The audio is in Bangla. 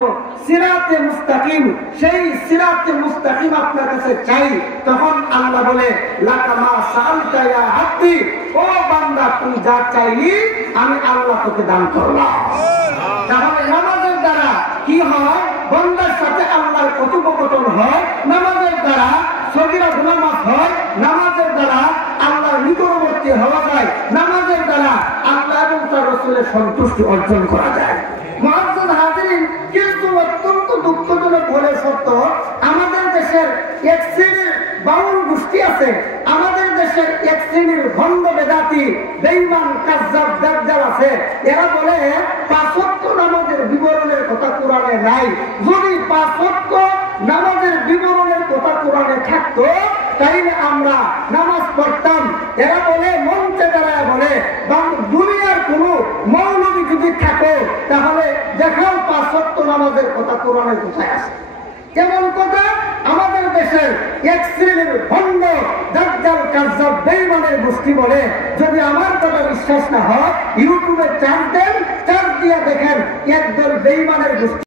সিরাতে মুস্তাকিম, সেই সিরাতে মুস্তাকিম আপনার কাছে চাই। তখন আল্লাহ বলে লাকামা সাআলতা ইয়া আব্দি, ও বান্দা তুমি যা চাইলি আমি আল্লাহ তোকে দান করলাম। তাহলে নামাজের দ্বারা কি হয়? বান্দার সাথে আল্লাহর কথোপকথন হয়, নামাজের দ্বারা সগীরা গুনাহ মাফ হয়, নামাজের দ্বারা আল্লাহর নিকটবর্তী হওয়া যায়, নামাজের দ্বারা আল্লাহ এবং তার রাসূলের সন্তুষ্টি অর্জন করা যায়। মুআজ্জাজ হাজিরিন, কিন্তু অত্যন্ত দুঃখজনক বলে সত্য, আমাদের দেশের এক শ্রেণীর বাউল গোষ্ঠী আছে, আমাদের দেশের এক শ্রেণীর ভণ্ড বেদাতি বেঈমান কাযযাব দাজ্জাল আছে। এরা বলে ৫ ওয়াক্ত নামাজের বিবরণের কথা কোরআনে নাই। যদি ৫ ওয়াক্ত নামাজের বিবরণের কথা কোরআনে থাকতো তাইলে আমরা নামাজ পড়তাম। এরা বলে, মঞ্চে দাঁড়ায় বলে, দুনিয়ার কোন মৌলবী যদি থাকো তাহলে দেখাও ৫ ওয়াক্ত নামাজের কথা কোরআনে কোথায় আছে। কেমন কথা? আমাদের দেশের এক শ্রেণীর ভণ্ড দাজ্জাল কাযযাব বেঈমানের গোষ্ঠী বলে, যদি আমার কথা বিশ্বাস না হয় ইউটিউবে চার্জ দেন, চার্জ দিয়ে দেখেন একদল বেঈমানের গোষ্ঠী